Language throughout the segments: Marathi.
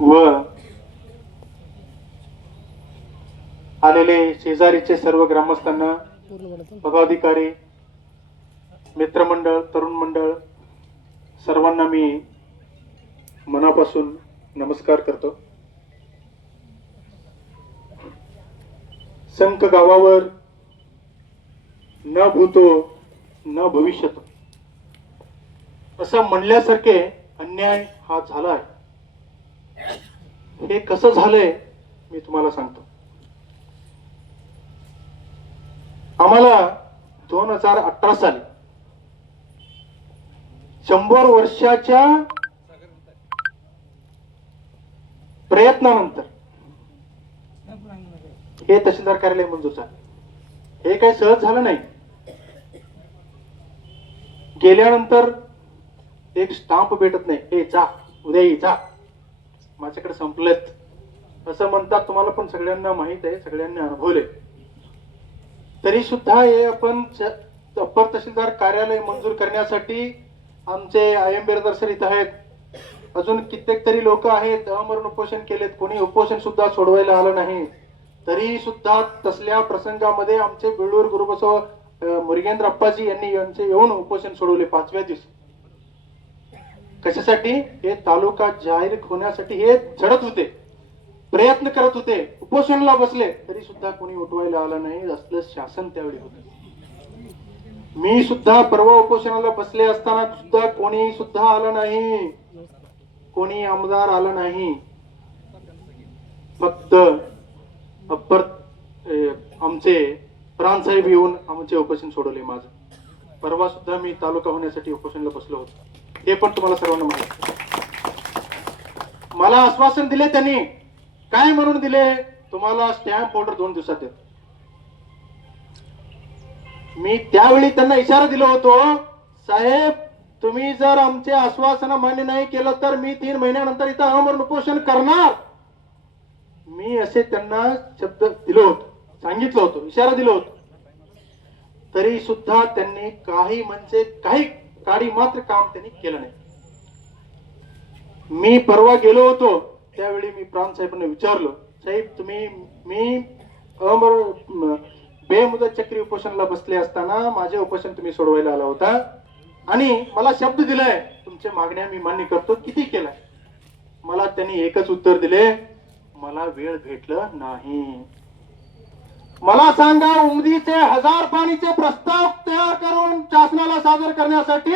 व आलेले शेजारीचे सर्व ग्रामस्थांना, पदाधिकारी, मित्रमंडळ, तरुण मंडळ सर्वांना मी मनापासून नमस्कार करतो. संक गावावर न भूतो न भविष्यतो असं म्हणल्यासारखे अन्याय हा झाला आहे. हे कसं झालंय मी तुम्हाला सांगतो. आम्हाला 2018 साली 100 वर्षाच्या प्रयत्नानंतर हे तहसीलदार कार्यालय मंजूर झालं. हे काही सहज झालं नाही. गेल्यानंतर एक स्टाम्प भेटत नाही. हे जा उद्या ये, जा माझ्याकडे संपलेत असं म्हणतात. तुम्हाला पण सगळ्यांना माहित आहे, सगळ्यांनी अनुभवले. तरी सुद्धा हे आपण अप्पर तहसीलदार कार्यालय मंजूर करण्यासाठी आमचे IM बिरादर सर इथं आहेत, अजून कित्येक तरी लोक आहेत, अमरण उपोषण केलेत. कोणी उपोषण सुद्धा सोडवायला आलं नाही. तरी सुद्धा तसल्या प्रसंगामध्ये आमचे बेळूर गुरुबसव मुरगेंद्र अप्पाजी यांनी येऊन उपोषण सोडवले 5व्या दिवशी. कशासाठी? हे तालुका जाहीर होण्यासाठी हे झडत होते, प्रयत्न करत होते, उपोषणाला बसले. तरी सुद्धा कोणी उठवायला आलं नाही. असलं शासन त्यावेळी होतं. मी सुद्धा परवा उपोषणाला बसले असताना सुद्धा कोणी सुद्धा आलं नाही, कोणी आमदार आलं नाही. फक्त अप्पर आमचे प्राणसाहेब येऊन आमचे उपोषण सोडवले. माझं परवा सुद्धा मी तालुका होण्यासाठी उपोषणाला बसलो होतो. हे पण तुम्हाला सर्वांना माहिती. मला आश्वासन दिले त्यांनी. काय म्हणून दिले? तुम्हाला स्टॅम्प ऑर्डर 2 दिवसात देतो. मी त्यावेळी त्यांना इशारा दिला होतो, साहेब तुम्ही जर आमचे आश्वासन मान्य नाही केलं तर मी 3 महिन्यानंतर इथं आमरण उपोषण करणार. मी असे त्यांना शब्द दिलो होतो, सांगितलं होतं, इशारा दिला होता. तरी सुद्धा त्यांनी काही काडी मात्र काम त्यांनी केलं नाही. मी परवा गेलो होतो त्यावेळी मी प्राणसाहेबांना विचारलं, साहेब मी बेमुदत चक्री उपोषणाला बसले असताना माझे उपोषण तुम्ही सोडवायला आला होता आणि मला शब्द दिलाय तुमच्या मागण्या मी मान्य करतो. किती केलाय? मला त्यांनी एकच उत्तर दिले, मला वेळ भेटलं नाही. मला सांगा, उमदीचे 1000 पाणीचे प्रस्ताव तयार करून शासनाला सादर करण्यासाठी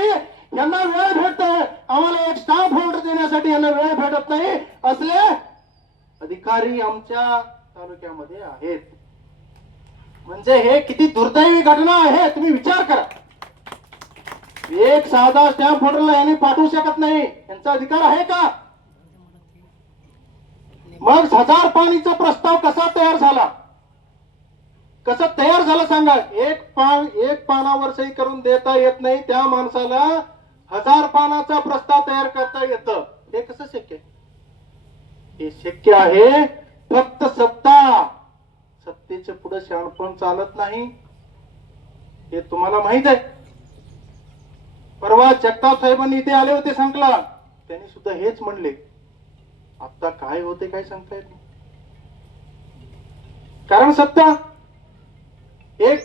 यांना वेळ भेटतोय, आम्हाला एक स्टाम्प ऑर्डर देण्यासाठी यांना वेळ भेटत नाही. असले अधिकारी आमच्या तालुक्यामध्ये आहेत. म्हणजे हे किती दुर्दैवी घटना आहे तुम्ही विचार करा. एक साधा स्टॅम्प ऑर्डरला यांनी पाठवू शकत नाही, यांचा अधिकार आहे का? मग 1000 पाणीचा प्रस्ताव कसा तयार झाला? कसं तयार झालं सांगा. एक पानावर सही करून देता येत नाही त्या माणसाला 1000 पानाचा प्रस्ताव तयार करता येतं. हे कसं शक्य आहे? हे शक्य आहे फक्त सत्तेच्या पुढे शहाणपण चालत नाही. हे तुम्हाला माहित आहे. परवा जगताप साहेबांनी इथे आले होते सांगला, त्यांनी सुद्धा हेच म्हणले. आता काय होते काय सांगता येत नाही. कारण सत्ता एक